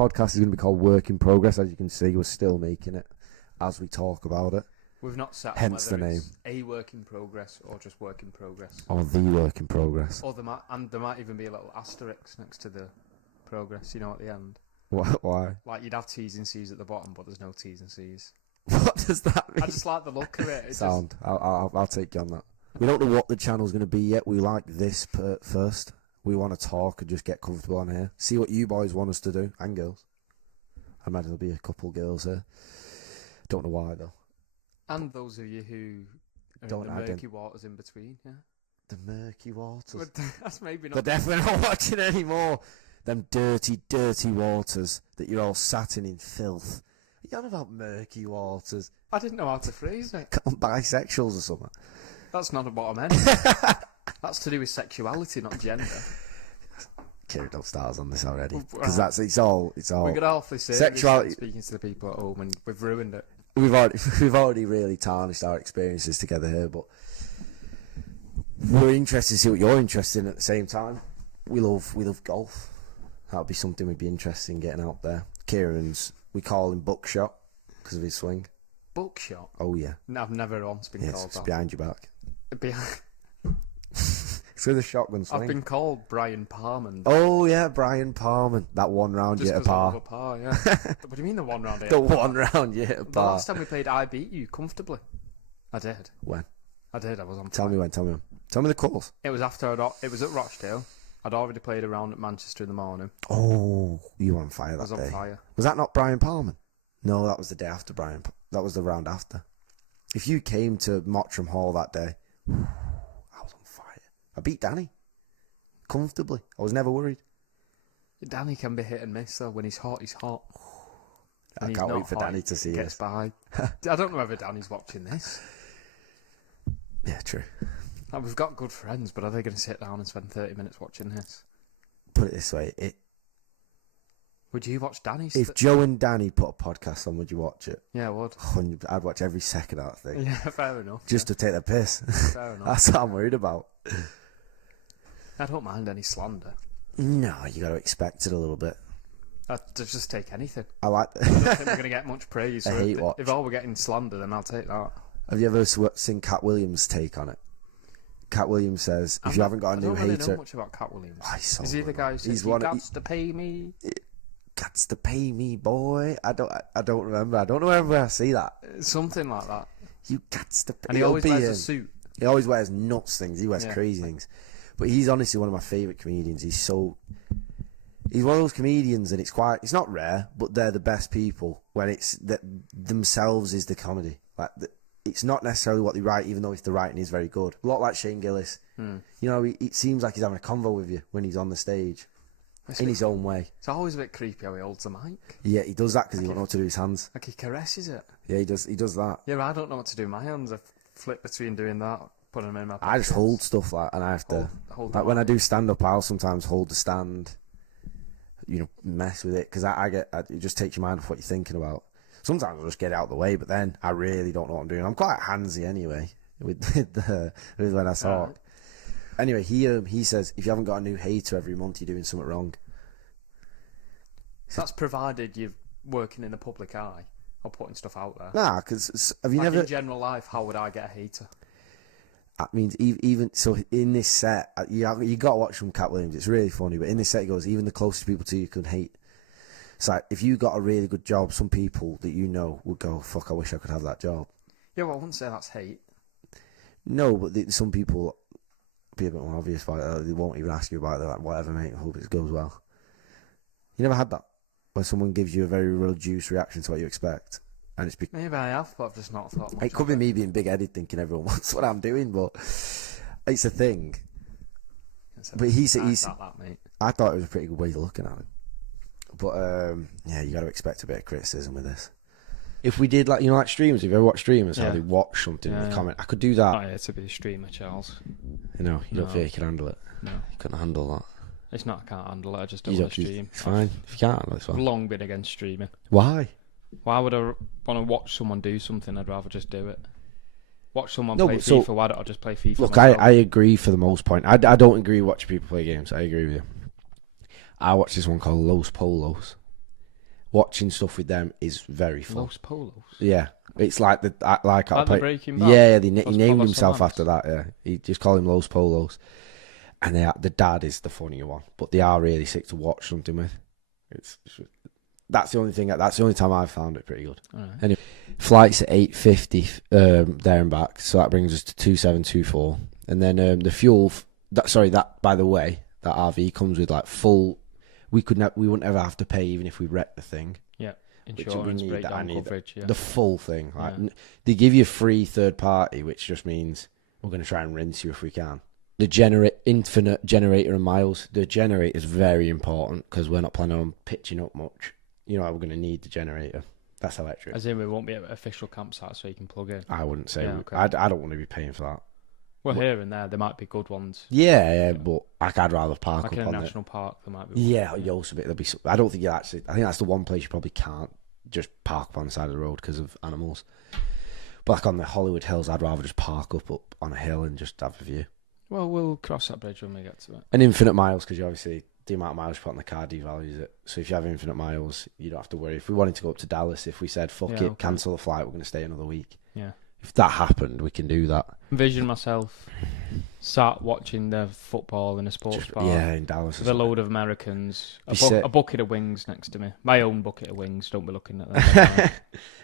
podcast is going to be called Work in Progress. As you can see, we're still making it as we talk about it. We've not set Hence the name. It's a work in progress or just work in progress. Or the work in progress. Or there might even be a little asterisk next to the progress, you know, at the end. Why? Like you'd have T's and C's at the bottom, but there's no T's and C's. What does that mean? I just like the look of it. It's Sound. I'll take you on that. We don't know what the channel's going to be yet. We like this first. We want to talk and just get comfortable on here. See what you boys want us to do. And girls. I imagine there'll be a couple girls here. Don't know why, though. And those of you who are in the murky waters in between, yeah. The murky waters. That's maybe not. They're definitely not watching anymore. Them dirty, dirty waters that you're all sat in filth. You're on about murky waters. I didn't know how to phrase it. Bisexuals or something. That's not what I meant. That's to do with sexuality, not gender. Kieran, don't start us on this already. Because it's all. We're going to awfully say sexuality. Speaking to the people at home, and we've ruined it. We've already really tarnished our experiences together here, but we're interested to see what you're interested in at the same time. We love golf. That'll be something we'd be interested in getting out there. Kieran's, we call him Buckshot because of his swing. Buckshot? Oh yeah. No, I've never once been called it's that. Behind your back. Behind. It's with a shotgun swing. I've been called Brian Parman. Oh yeah, Brian Parman. That one round you hit a par. Just par, yeah. What do you mean the one round? The one round you hit a par. The last time we played, I beat you comfortably. I did. When? I did. I was on. Tell me when. Tell me the course. It was after it was at Rochdale. I'd already played a round at Manchester in the morning. Oh, you were on fire that day. I was on fire. Was that not Brian Parman? No, that was the day after Brian. That was the round after. If you came to Mottram Hall that day, I was on fire. I beat Danny. Comfortably. I was never worried. Danny can be hit and miss though. When he's hot, he's hot. I can't wait for Danny to see gets this. By. I don't know whether Danny's watching this. Yeah, true. Like, we've got good friends, but are they going to sit down and spend 30 minutes watching this? Put it this way. Would you watch Danny's? If Joe and Danny put a podcast on, would you watch it? Yeah, I would. I'd watch every second of that thing. Yeah, fair enough. Just to take the piss. Fair enough. That's what I'm worried about. I don't mind any slander. No, you got to expect it a little bit. I'd just take anything. I like. I don't think we're going to get much praise. I hate watch. If all we're getting slander, then I'll take that. Have you ever seen Cat Williams' take on it? Cat Williams says, if you haven't got a new hater... I don't really know much about Cat Williams. Is he the guy who says, he got to pay me? Gats to pay me, boy. I don't remember. I don't know where I see that. Something like that. You gats to pay. And he always wears a suit. He always wears nuts things. He wears crazy things. But he's honestly one of my favourite comedians. He's one of those comedians, and it's not rare, but they're the best people when it's that themselves is the comedy. Like it's not necessarily what they write, even though if the writing is very good. A lot like Shane Gillis. You know, it seems like he's having a convo with you when he's on the stage. In his own way. It's always a bit creepy how he holds the mic. Yeah, he does that because he don't know what to do with his hands. Like he caresses it. Yeah, he does that. Yeah, I don't know what to do with my hands. I flip between doing that, putting them in my pockets. I just hold stuff and I have to... Hold like when I do stand-up, I'll sometimes hold the stand, mess with it, because it just takes your mind off what you're thinking about. Sometimes I'll just get it out of the way, but then I really don't know what I'm doing. I'm quite handsy anyway with when I talk. Right. Anyway, he says, if you haven't got a new hater every month, you're doing something wrong. That's provided you're working in the public eye or putting stuff out there. Nah, because have you in general life, how would I get a hater? That means even so in this set, you got to watch from Cat Williams. It's really funny, but in this set, he goes, even the closest people to you can hate. It's like if you got a really good job, some people that you know would go, "Fuck, I wish I could have that job." Yeah, well, I wouldn't say that's hate. No, but some people be a bit more obvious about it. They won't even ask you about it. They're like, whatever, mate. I hope it goes well. You never had that? When someone gives you a very reduced reaction to what you expect. And it's maybe I have, but I've just not thought much. It could be me being big-headed thinking everyone wants what I'm doing, but it's a thing. But I thought it was a pretty good way of looking at it. But yeah, you got to expect a bit of criticism with this. If we did like streamers, if you ever watch streamers, how they watch something in the comment, I could do that. Oh yeah, to be a streamer, Charles. You don't feel you can handle it. No, you couldn't handle that. It's not I can't handle it. I just don't want to stream. It's fine if you can't handle it. It's fine. I've long been against streaming. Why? Why would I want to watch someone do something? I'd rather just do it. Watch someone play FIFA. Why don't I just play FIFA? Look, I agree for the most point. I don't agree with watching people play games. I agree with you. I watched this one called Los Polos. watching stuff with them is very fun. Los Polos. Yeah, it's like the the Breaking Bad. Yeah, he named Polos himself Hermanos. after that. Yeah, he just called him Los Polos, and the dad is the funnier one, but they are really sick to watch something with. That's the only thing. That's the only time I've found it pretty good. All right. Anyway, flights at 8:50 there and back, so that brings us to 2724, and then the fuel. That by the way, that RV comes with like full. We wouldn't ever have to pay even if we wrecked the thing. Yeah, insurance, breakdown coverage. Yeah. The full thing. Like, Yeah. They give you a free third party, which just means we're going to try and rinse you if we can. The infinite generator and miles. The generator is very important because we're not planning on pitching up much. You know, we're going to need the generator. That's electric. As in, we won't be at an official campsite so you can plug in. I wouldn't say. Yeah, okay. I don't want to be paying for that. Well, here and there might be good ones. Yeah, but I'd rather park Like up in a on national park, there might be. Yeah, Yosemite. There'll be. I don't think you actually. I think that's the one place you probably can't just park up on the side of the road because of animals. But like on the Hollywood Hills, I'd rather just park up on a hill and just have a view. Well, we'll cross that bridge when we get to it. And infinite miles, because you obviously the amount of miles you put on the car devalues it. So if you have infinite miles, you don't have to worry. If we wanted to go up to Dallas, if we said fuck it, cancel the flight, we're going to stay another week. Yeah. If that happened, we can do that. Envision myself sat watching the football in a sports bar. Yeah, in Dallas. With a load of Americans. A bucket of wings next to me. My own bucket of wings. Don't be looking at that.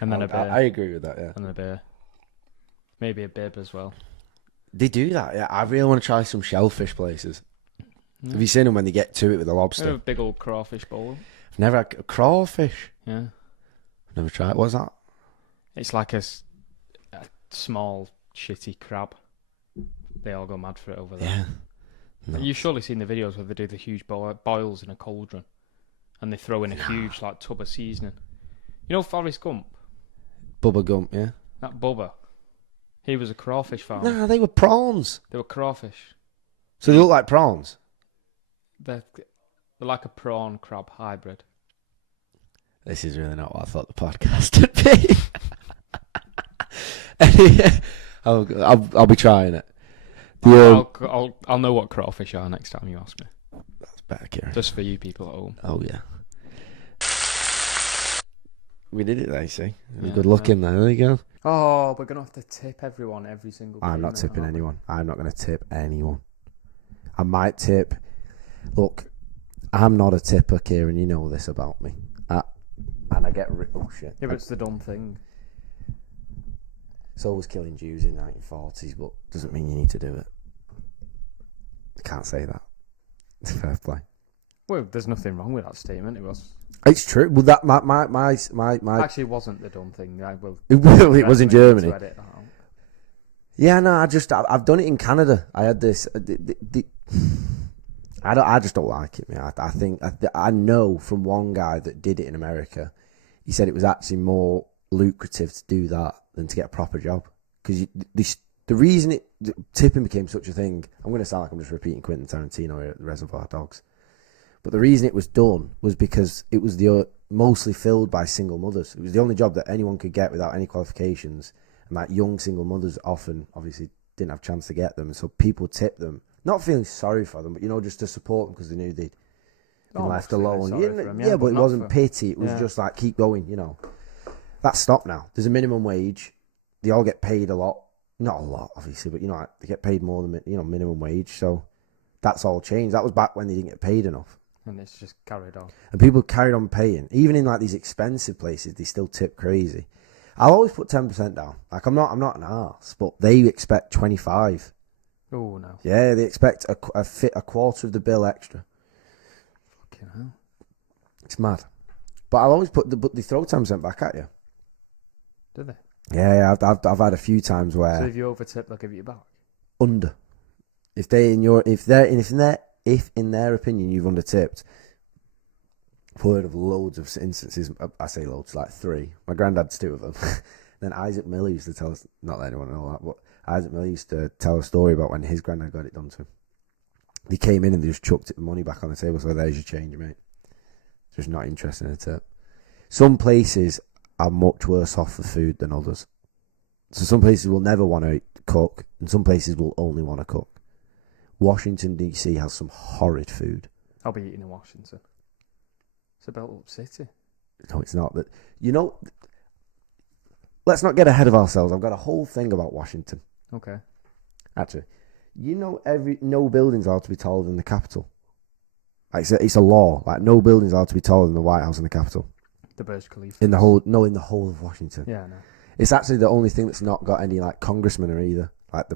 And then a beer. I agree with that, yeah. And a beer. Maybe a bib as well. They do that, yeah. I really want to try some shellfish places. Yeah. Have you seen them when they get to it with the lobster? A big old crawfish bowl. I've never had a crawfish. Yeah. I've never tried it. What's that? It's like a small, shitty crab. They all go mad for it over there. Yeah. No. You've surely seen the videos where they do the huge boils in a cauldron. And they throw in a huge tub of seasoning. You know Forrest Gump? Bubba Gump, yeah. That Bubba. He was a crawfish farmer. Nah, they were prawns. They were crawfish. So they look like prawns? They're like a prawn crab hybrid. This is really not what I thought the podcast would be. Anyway, I'll be trying it. I'll know what crawfish are next time you ask me. That's better, Kieran. Just for you people at home. Oh, yeah. We did it, they see. Good luck in there. There you go. Oh, we're going to have to tip everyone every single day. I'm not tipping anyone. I'm not going to tip anyone. I might tip. Look, I'm not a tipper, Kieran. You know this about me. And I get... Oh, shit. Yeah, but it's the dumb thing. So was killing Jews in the 1940s, but doesn't mean you need to do it. I can't say that. It's fair play. Well, there's nothing wrong with that statement. It was... It's true. Well, that my actually wasn't the dumb thing. It was in Germany. Yeah, no, I've done it in Canada. I had this. I just don't like it, man. I think I know from one guy that did it in America. He said it was actually more lucrative to do that than to get a proper job, because the reason tipping became such a thing. I'm going to sound like I'm just repeating Quentin Tarantino here at the Reservoir Dogs. But the reason it was done was because it was mostly filled by single mothers. It was the only job that anyone could get without any qualifications. And that young single mothers often, obviously, didn't have a chance to get them. So people tipped them, not feeling sorry for them, but, just to support them because they knew they'd been left alone. But it wasn't pity. It was just like, keep going, That's stopped now. There's a minimum wage. They all get paid a lot. Not a lot, obviously, but, they get paid more than, minimum wage. So that's all changed. That was back when they didn't get paid enough. And it's just carried on. And people carried on paying. Even in like these expensive places, they still tip crazy. I'll always put 10% down. Like I'm not an arse, but they expect 25. Oh no. Yeah, they expect a quarter of the bill extra. Fucking hell. It's mad. But I'll always but they throw 10% back at you. Do they? Yeah, I've had a few times where. So if you overtip, they'll give you back. Under. If in their opinion you've undertipped, I've heard of loads of instances. I say loads, like 3. My granddad's 2 of them. Then Isaac Miller used to tell us, not that anyone know that, but Isaac Miller used to tell a story about when his granddad got it done to him. They came in and they just chucked the money back on the table. So there's your change, mate. Just not interested in a tip. Some places are much worse off for food than others. So some places will never want to cook, and some places will only want to cook. Washington, D.C. has some horrid food. I'll be eating in Washington. It's a built-up city. No, it's not. That you know. Let's not get ahead of ourselves. I've got a whole thing about Washington. Okay. Actually, no building's allowed to be taller than the Capitol. Like it's a law. Like no building's allowed to be taller than the White House and the Capitol. The Burj Khalifa. In the whole of Washington. Yeah, no. It's actually the only thing that's not got any like congressmen or either. Like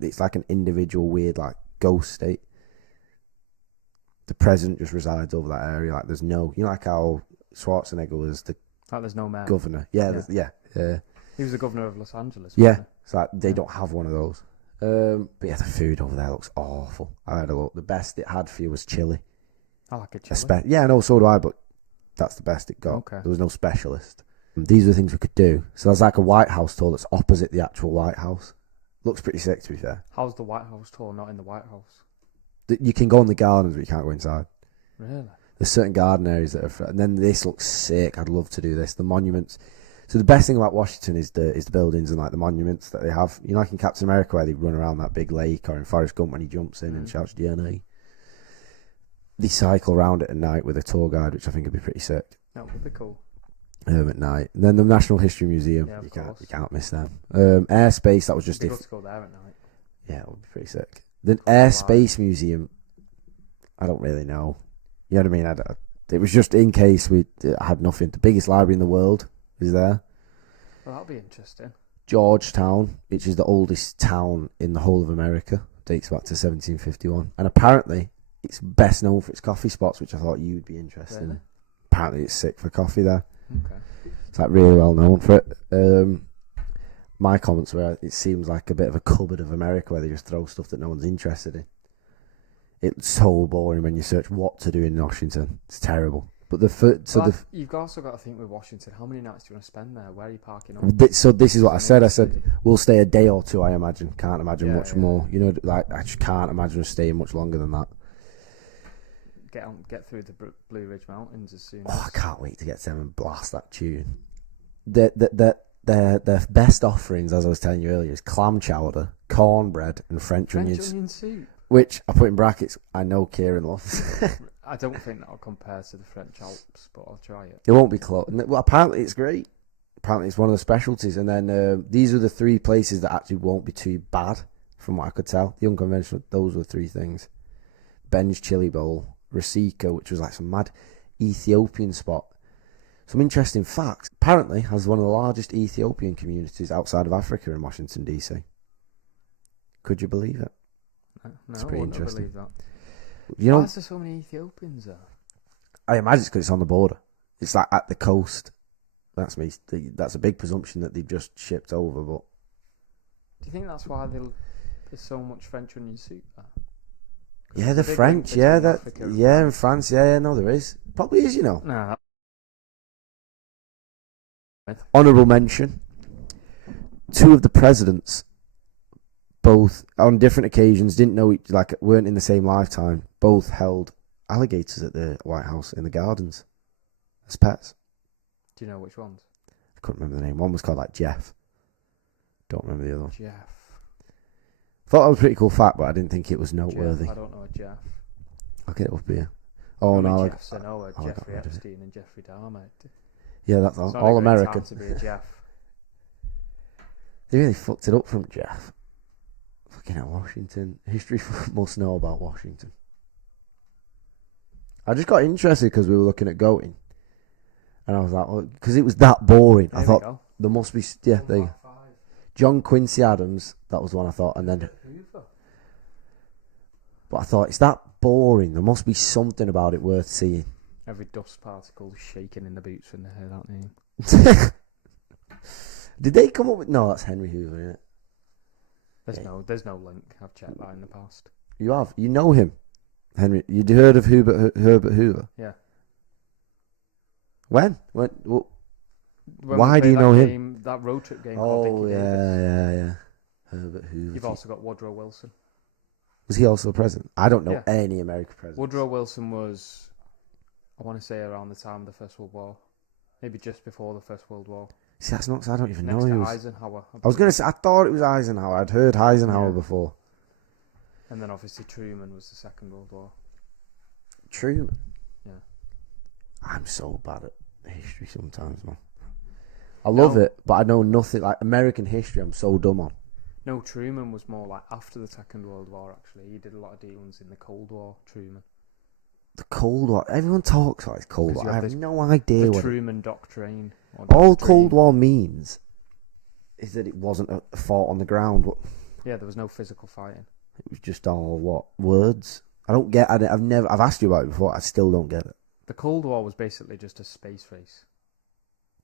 it's like an individual weird like ghost state. The president just resides over that area. Like there's no, like how Schwarzenegger was the Like there's no mayor. governor. Yeah. He was the governor of Los Angeles. Yeah. Wasn't It's like they don't have one of those. But yeah, the food over there looks awful. I had a look. The best it had for you was chili. he? I like a chili. Yeah, no, so do I. But that's the best it got. Okay. There was no specialist. These are the things we could do. So there's like a White House tour that's opposite the actual White House. Looks pretty sick, to be fair. How's the White House tour not in the White House? You can go in the gardens, but you can't go inside. Really? There's certain garden areas that are. And then this looks sick. I'd love to do this. The monuments. So the best thing about Washington is the buildings and like the monuments that they have. Like in Captain America where they run around that big lake, or in Forrest Gump when he jumps in and shouts DNA. They cycle around it at night with a tour guide, which I think would be pretty sick. That would be cool. At night. And then the National History Museum. Yeah, You can't miss them. Airspace, that was just It'd be good to go there at night. Yeah, it would be pretty sick. The Airspace Museum, I don't really know. You know what I mean? It was just in case I had nothing. The biggest library in the world is there. Well, that'll be interesting. Georgetown, which is the oldest town in the whole of America, dates back to 1751. And apparently, it's best known for its coffee spots, which I thought you'd be interested in. Apparently, it's sick for coffee there. Okay. It's like really well known for it. My comments were, it seems like a bit of a cupboard of America where they just throw stuff that no one's interested in. It's so boring when you search what to do in Washington. It's terrible. But you've also got to think with Washington, how many nights do you want to spend there? Where are you parking up? So this is what I said. I said we'll stay a day or two. I imagine. Can't imagine much more. Like I just can't imagine us staying much longer than that. Get through the Blue Ridge Mountains as soon. I can't wait to get to them and blast that tune. Their best offerings, as I was telling you earlier, is clam chowder, cornbread, and French onion soup. Which I put in brackets. I know Kieran loves. I don't think that'll compare to the French Alps, but I'll try it. It won't be close. Well, apparently it's great. Apparently it's one of the specialties. And then these are the three places that actually won't be too bad, from what I could tell. The unconventional. Those were three things. Ben's Chili Bowl, Rasika, which was like some mad Ethiopian spot. Some interesting facts. Apparently has one of the largest Ethiopian communities outside of Africa in Washington, D.C. Could you believe it? No, it's pretty interesting. Believe that. Why is there so many Ethiopians there? I imagine it's because it's on the border. It's like at the coast. That's me. That's a big presumption that they've just shipped over. But do you think that's why there's so much French onion soup there? Yeah, the French. Yeah, in France. Yeah, no, there is. Probably is, Nah. Honourable mention. Two of the presidents, both on different occasions, didn't know weren't in the same lifetime. Both held alligators at the White House in the gardens as pets. Do you know which ones? I couldn't remember the name. One was called Jeff. Don't remember the other one. Jeff. Thought that was a pretty cool fact, but I didn't think it was noteworthy. Jeff, I don't know a Jeff. I'll get it up here. Oh no, Jeffs, I know Jeffrey Epstein and Jeffrey Dahmer. Yeah, that's all American. To be a Jeff. They really fucked it up from Jeff. Fucking hell, Washington. History must know about Washington. I just got interested because we were looking at going. And I was like, because it was that boring. I thought there must be, there you go. John Quincy Adams, that was the one I thought. And then, but I thought, it's that boring. There must be something about it worth seeing. Every dust particle shaking in the boots when they hear that name. Did they come up with... No, that's Henry Hoover, isn't it? There's no link. I've checked that in the past. You have? You know him? Henry... You'd heard of Herbert Hoover? Yeah. When why do you know him? That road trip game. Oh, yeah. Herbert Hoover. You've also got Woodrow Wilson. Was he also president? I don't know any American presidents. Woodrow Wilson was, I want to say, around the time of the First World War. Maybe just before the First World War. See, that's not... I don't even know who he was. Eisenhower. I was going to say... I thought it was Eisenhower. I'd heard Eisenhower before. And then obviously Truman was the Second World War. Truman? Yeah. I'm so bad at history sometimes, man. I love No. it, but I know nothing. Like American history, I'm so dumb on. No, Truman was more like after the Second World War, actually. He did a lot of dealings in the Cold War, Truman. The Cold War. Everyone talks about it's Cold 'Cause War. you I have have this- no idea The what Truman Doctrine. or all Doctrine. Cold War means is that it wasn't a fought on the ground. What Yeah, there was no physical fighting. it was just all what words. I don't get. I've asked you about it before. I still don't get it. The Cold War was basically just a space race.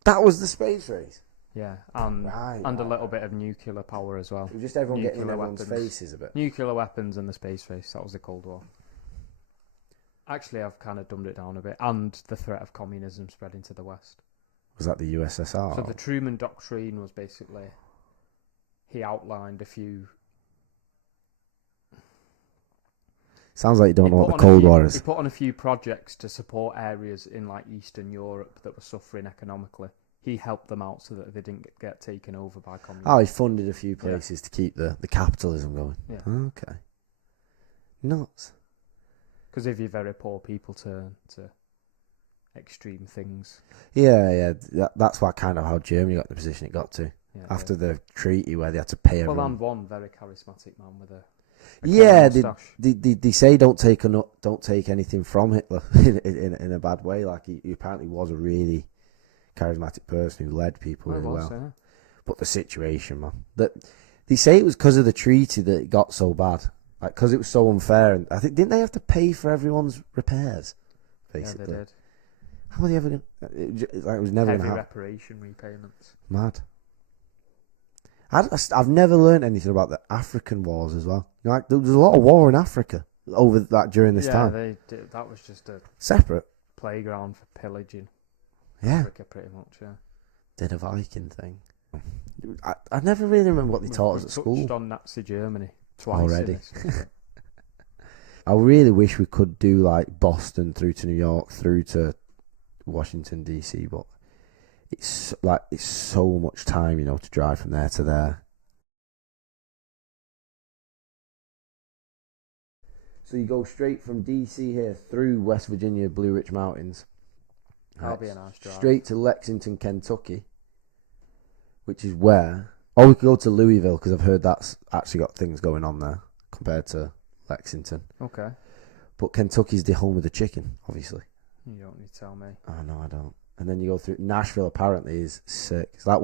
That was the space race. Yeah, and Right. a little bit of nuclear power as well. It was just everyone getting in Nuclear everyone's weapons. faces a bit. Nuclear weapons and the space race. That was the Cold War. Actually, I've kind of dumbed it down a bit. And the threat of communism spreading to the West. Was that the USSR? So the Truman Doctrine was basically, he outlined a few. Sounds like you don't he know put what the on a Cold few- War He is. put on a few projects to support areas in like Eastern Europe that were suffering economically. He helped them out so that they didn't get taken over by communism. Oh, he funded a few places to keep the capitalism going. Yeah. Okay. Nuts. Because if you're very poor, people turn to extreme things. Yeah. That's why kind of how Germany got in the position it got to Yeah, after the treaty where they had to pay Well, everyone. and one very charismatic man with a Yeah, moustache. they say don't take anything from Hitler in a bad way. Like he apparently was a really charismatic person who led people really well. Yeah. But the situation, man, that they say it was because of the treaty that it got so bad, like because it was so unfair. And I think didn't they have to pay for everyone's repairs? Basically, Yeah, they did. how were they ever going? It was never going Heavy to happen. reparation repayments. Mad. I've never learned anything about the African wars as well. You know, like there was a lot of war in Africa over that during this time. they did. That was just a Separate. playground for pillaging Yeah. Africa, pretty much. Yeah. Did a Viking thing. I never really remember what they taught us at school. Touched on Nazi Germany twice Already. in this. I really wish we could do like Boston through to New York through to Washington DC, but it's so much time, to drive from there to there. So you go straight from DC here through West Virginia, Blue Ridge Mountains. That'll be a nice drive. Straight to Lexington, Kentucky, which is where. Or we could go to Louisville because I've heard that's actually got things going on there compared to Lexington. Okay. But Kentucky's the home of the chicken, obviously. You don't need to tell me. Oh no, I don't. And then you go through Nashville. Apparently, is sick. It's like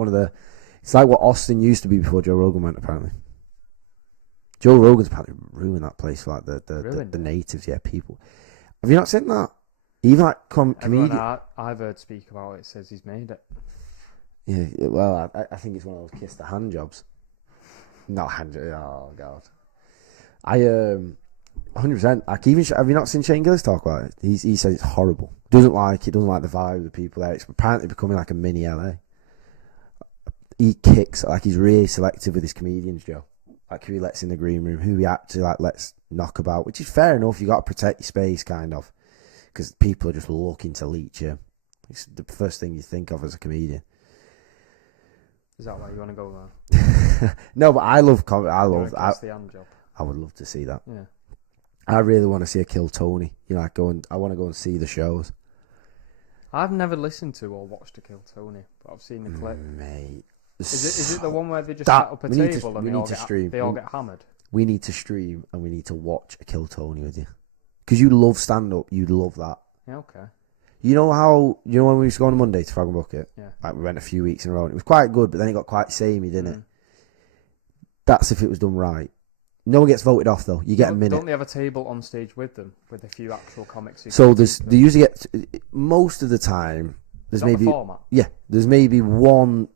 It's like what Austin used to be before Joe Rogan went. Apparently, Joe Rogan's apparently ruined that place for like the natives. Yeah, people. Have you not seen that? Even like comedian. I've heard speak about it says he's made it. Yeah, well, I think it's one of those kiss the hand jobs. Not hand. Oh god. 100%. Like even have you not seen Shane Gillis talk about it? He says it's horrible. Doesn't like it. Doesn't like the vibe of the people there. It's apparently becoming like a mini LA. He kicks like he's really selective with his comedians, Joe. Like who he lets in the green room, who he actually like lets knock about, which is fair enough. You got to protect your space, kind of, because people are just looking to leech you. It's the first thing you think of as a comedian. Is that why you want to go there? No, but I love comedy. I The hand job. I would love to see that. Yeah. I really want to see a Kill Tony. I want to go and see the shows. I've never listened to or watched a Kill Tony, but I've seen the clip. Mate. Is it the one where they just That- set up a we need to- table and we they all need to get stream. they all get hammered? We need to stream and we need to watch a Kill Tony with you. Because you love stand-up. You'd love that. Yeah, okay. You know when we used to go on Monday to Frog and Bucket? Yeah. Like we went a few weeks in a row. And it was quite good, but then it got quite samey, didn't it? That's if it was done right. No one gets voted off, though. You get a minute. Don't they have a table on stage with them, with a few actual comics? So they usually get, most of the time, there's maybe, the format? yeah, there's maybe one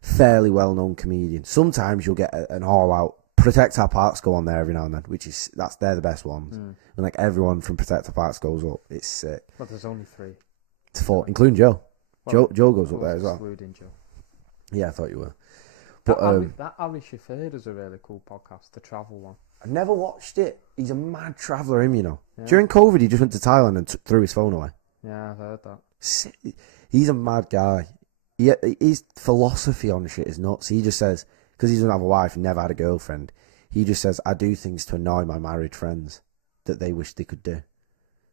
fairly well-known comedian. Sometimes you'll get an all-out, Protect Our Parks go on there every now and then, they're the best ones. And like everyone from Protect Our Parks goes up. It's sick. But there's only 3. It's 4, including Joe. Well, Joe goes up there as well. Excluding Joe. Yeah, I thought you were. But That Ali Shafir does a really cool podcast, the travel one. I never watched it. He's a mad traveller, Yeah. During COVID, he just went to Thailand and threw his phone away. Yeah, I've heard that. He's a mad guy. His philosophy on shit is nuts. He just says, because he doesn't have a wife and never had a girlfriend, he just says, I do things to annoy my married friends that they wish they could do.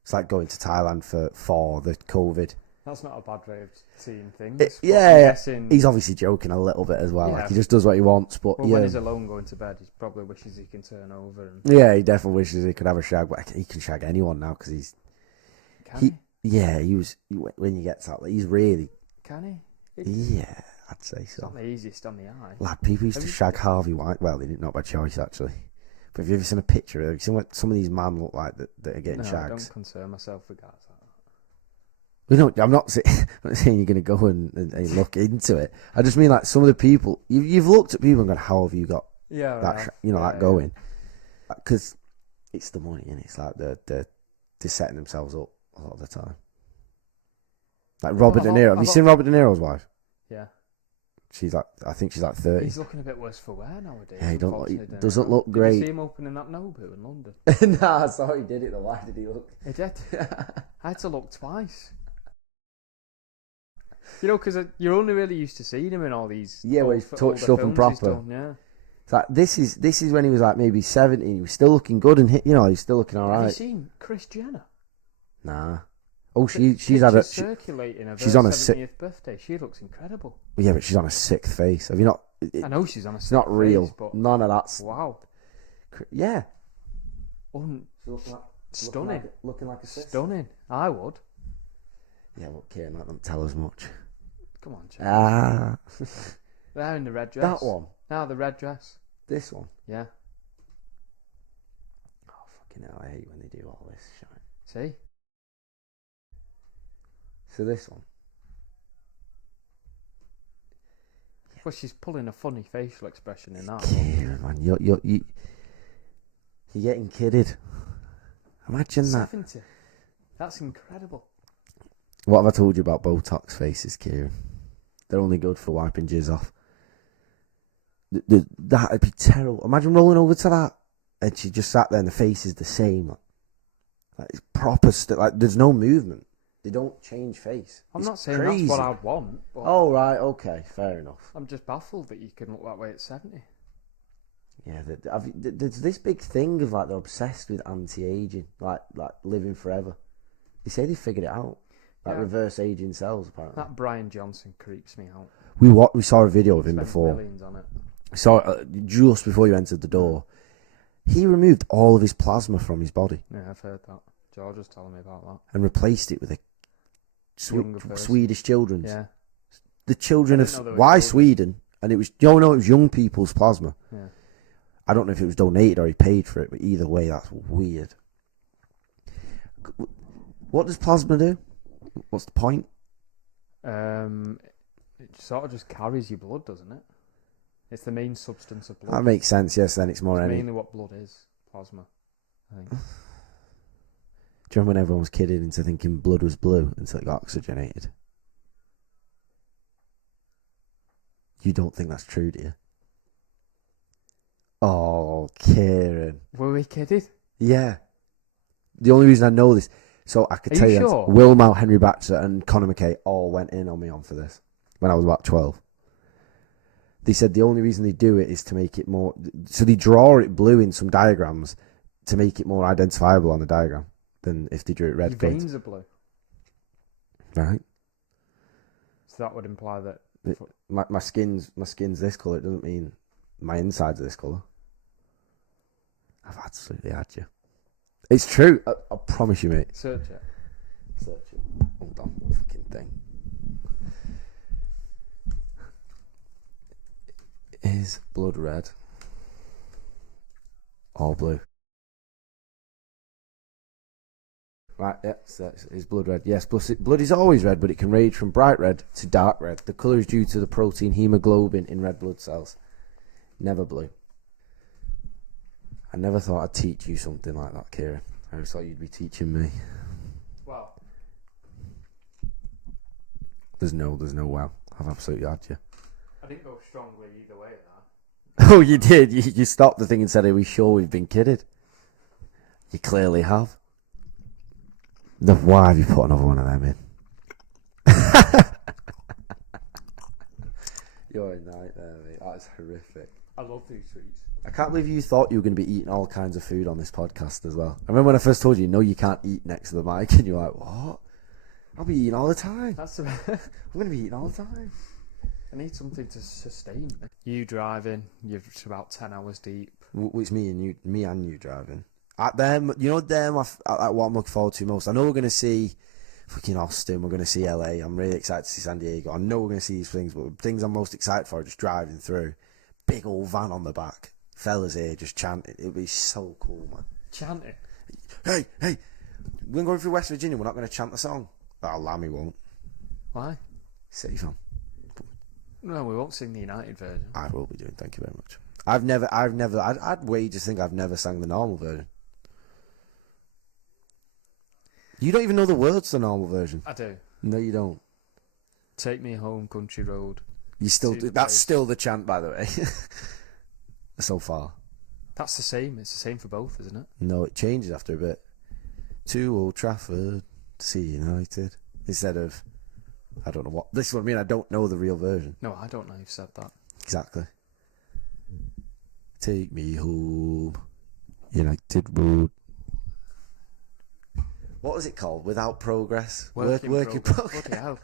It's like going to Thailand for the COVID. That's not a bad way of seeing things. He's obviously joking a little bit as well. Yeah. Like he just does what he wants. But when he's alone going to bed, he probably wishes he can turn over. And... Yeah, he definitely wishes he could have a shag, but he can shag anyone now because he's. Can he? Yeah, when you get to that, he's really. Can he? Yeah, I'd say so. It's not the easiest on the eye. Lad, people used to shag Harvey White. Well, they didn't, not by choice actually. But have you ever seen a picture? Have you seen what some of these men look like that are getting shags? I don't concern myself with that. I'm not saying you're going to go and look into it. I just mean like some of the people you've looked at people and gone, how have you got that going? Because it's the money, and it's like they're setting themselves up a lot of the time. Like Robert De Niro. Have you seen Robert De Niro's wife? Yeah. I think she's like 30. He's looking a bit worse for wear nowadays. Yeah, he doesn't look great. Did you see him opening that Nobu in London? Nah, I saw he did it though. Why did he look? He did. I had to look twice. You know, because you're only really used to seeing him in all these. Yeah, where he's touched up and proper. Yeah. It's like this is when he was like maybe 70. He was still looking good, and he's still looking all right. Have you seen Kris Jenner? Nah. Oh, she's had a circulating. She's on a 70th birthday. She looks incredible. Yeah, but she's on a sixth face. Have you not? I know she's on a. It's not real. Face, but none of that's. Wow. Yeah. Stunning. Looking like a sixth. Stunning. I would. Yeah, but Kieran, let them tell us much. Come on, Chad. Ah. They're in the red dress. That one. No, the red dress. This one. Yeah. Oh fucking hell! I hate when they do all this shit. See. So this one. Well, she's pulling a funny facial expression in that. Kieran, man, you're getting kidded. Imagine 70. that. That's incredible. What have I told you about Botox faces, Kieran? They're only good for wiping jizz off. That'd be terrible. Imagine rolling over to that, and she just sat there, and the face is the same. Like it's proper. Like there's no movement. They don't change face. I'm it's not saying crazy. That's what I'd want. But oh right, okay, fair enough. I'm just baffled that you can look that way at 70. Yeah, there's this big thing of like they're obsessed with anti-aging, like living forever. They say they figured it out. Like reverse aging cells, apparently. That Brian Johnson creeps me out. We saw a video of him Spent before. Millions on it. We saw it just before you entered the door. He removed all of his plasma from his body. Yeah, I've heard that. George was telling me about that. And replaced it with a Swedish children's. Yeah. The children of why Sweden? And it was it was young people's plasma. Yeah. I don't know if it was donated or he paid for it, but either way, that's weird. What does plasma do? What's the point? It sort of just carries your blood, doesn't it? It's the main substance of blood. That makes sense. Yes, then it's more mainly what blood is. Plasma, I think. Do you remember when everyone was kidding into thinking blood was blue until it got oxygenated? You don't think that's true, do you? Oh, Kieran. Were we kidding? Yeah. The only reason I know this, so I could tell you, sure? Will Mount, Henry Baxter, and Conor McKay all went in on me for this when I was about 12. They said the only reason they do it is to make it more. So they draw it blue in some diagrams to make it more identifiable on the diagram than if they drew it red. Your veins are blue. Right. So that would imply that my skin's this colour. It doesn't mean my insides are this colour. I've absolutely had you. It's true. I promise you, mate. Search it. Search it. Hold on, fucking thing. Is blood red or blue? Right, yeah, so is blood red? Yes, blood is always red, but it can range from bright red to dark red. The colour is due to the protein hemoglobin in red blood cells. Never blue. I never thought I'd teach you something like that, Kieran. I always thought you'd be teaching me. Well, there's no wow. I've absolutely had you. I didn't go strongly either way there. Oh, you did. You stopped the thing and said, "Are we sure we've been kidded?" You clearly have. Why have you put another one of them in? You're a nightmare, mate. That is horrific. I love these sweets. I can't believe you thought you were going to be eating all kinds of food on this podcast as well. I remember when I first told you, no, you can't eat next to the mic, and you're like, what? I'll be eating all the time. That's I'm going to be eating all the time. I need something to sustain me. You driving, you're about 10 hours deep. It's me and you driving. At them, you know, what I'm looking forward to most. I know we're going to see fucking Austin, we're going to see LA. I'm really excited to see San Diego. I know we're going to see these things, but the things I'm most excited for are just driving through. Big old van on the back. Fellas here just chanting. It'll be so cool, man. Chanting? Hey, we're going through West Virginia, we're not going to chant the song. Oh, Lammy won't. Why? City fan. No, we won't sing the United version. I will be doing, thank you very much. I'd wager think I've never sang the normal version. You don't even know the words to the normal version. I do. No, you don't. Take me home, country road. You still do. That's still the chant, by the way. So far. That's the same. It's the same for both, isn't it? No, it changes after a bit. To Old Trafford to see United. Instead of, I don't know what. This is what I mean. I don't know the real version. No, I don't know you've said that. Exactly. Take me home, United Road. What was it called? Without progress? Work in progress. Bloody hell.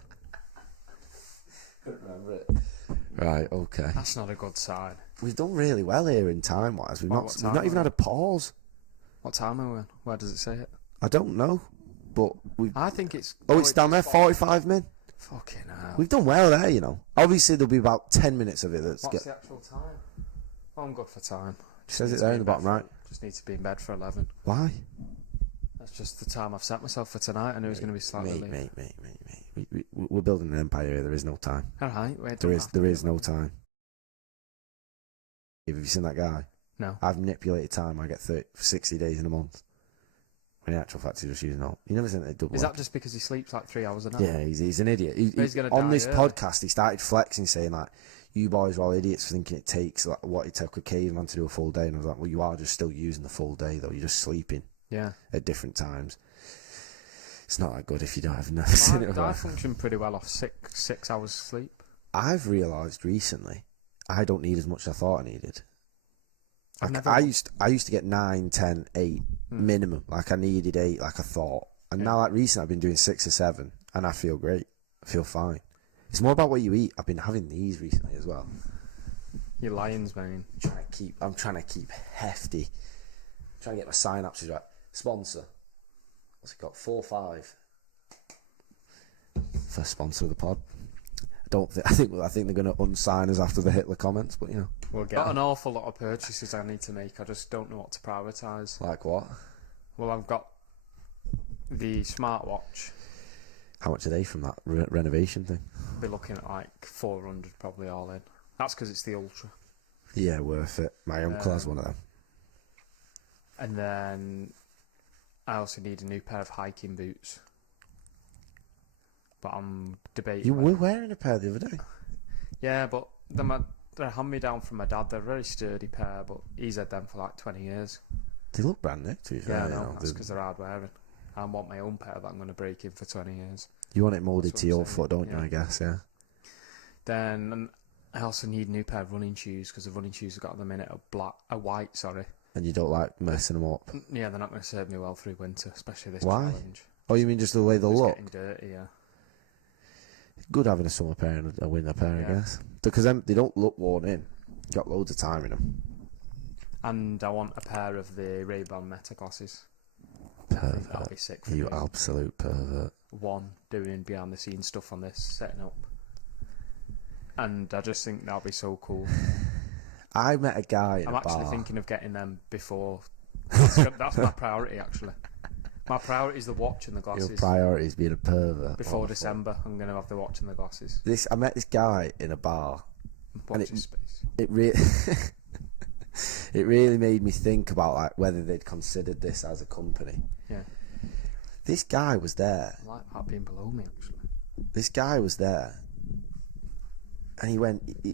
Couldn't remember it. Right, okay. That's not a good sign. We've done really well here in time-wise. We've not even had a pause. What time are we on? Where does it say it? I don't know, but I think it's... Oh, it's down there, 45 min. Fucking hell. We've done well there, Obviously, there'll be about 10 minutes of it that's... What's the actual time? Oh, I'm good for time. It says it there in the bottom right. Just need to be in bed for 11. Why? That's just the time I've set myself for tonight. I knew it was going to be slightly late. Mate. We're building an empire here. There is no time. Alright, There is no time. Have you seen that guy? No. I've manipulated time. I get 60 days in a month. When in actual fact, he's just using all. You never seen it double. Is that just because he sleeps like 3 hours a night? Yeah, he's an idiot. He's gonna on die this early. podcast, he started flexing, saying like, "You boys are all idiots for thinking it takes like, what it took a caveman to do a full day." And I was like, "Well, you are just still using the full day, though. You're just sleeping at different times. It's not that good if you don't have never seen it." I function pretty well off 6 hours sleep. I've realised recently, I don't need as much as I thought I needed. I used to get 9, 10, 8 minimum. Like I needed 8, like I thought. And now, like recently, I've been doing 6 or 7, and I feel great. I feel fine. It's more about what you eat. I've been having these recently as well. Your lion's mane. I'm trying to keep hefty. I'm trying to get my synapses right. Sponsor. What's it got? 4-5. First sponsor of the pod. I think they're going to unsign us after the Hitler comments, but we'll get an awful lot of purchases I need to make. I just don't know what to prioritise. Like what? Well, I've got the smartwatch. How much are they from that renovation thing? I'll be looking at like 400 probably all in. That's because it's the Ultra. Yeah, worth it. My uncle has one of them. And then I also need a new pair of hiking boots. But I'm debating. You were wearing a pair the other day. Yeah, but they're hand-me-down from my dad. They're a very sturdy pair, but he's had them for like 20 years. They look brand new, to be fair. Yeah, no, that's because they're hard wearing. I want my own pair that I'm going to break in for 20 years. You want it moulded to your foot, don't you, I guess, yeah. Then I also need a new pair of running shoes, because the running shoes I've got at the minute are white. And you don't like messing them up? Yeah, they're not going to serve me well through winter, especially this Why? challenge. Oh, you mean just the way they look? Getting dirty, yeah. Good having a summer pair and a winter pair, I guess. Because they don't look worn in. You've got loads of time in them. And I want a pair of the Ray-Ban Meta glasses. Pervert. That'll be sick for you me. Absolute pervert. One doing behind the scenes stuff on this, setting up. And I just think that'll be so cool. I met a guy in I'm a actually bar. thinking of getting them before. That's my priority, actually. My priority is the watch and the glasses. Your priority is being a pervert. Before December, I'm going to have the watch and the glasses. I met this guy in a bar. Watch his space. It really made me think about like whether they'd considered this as a company. Yeah. This guy was there. I like that being below me, actually. This guy was there. And he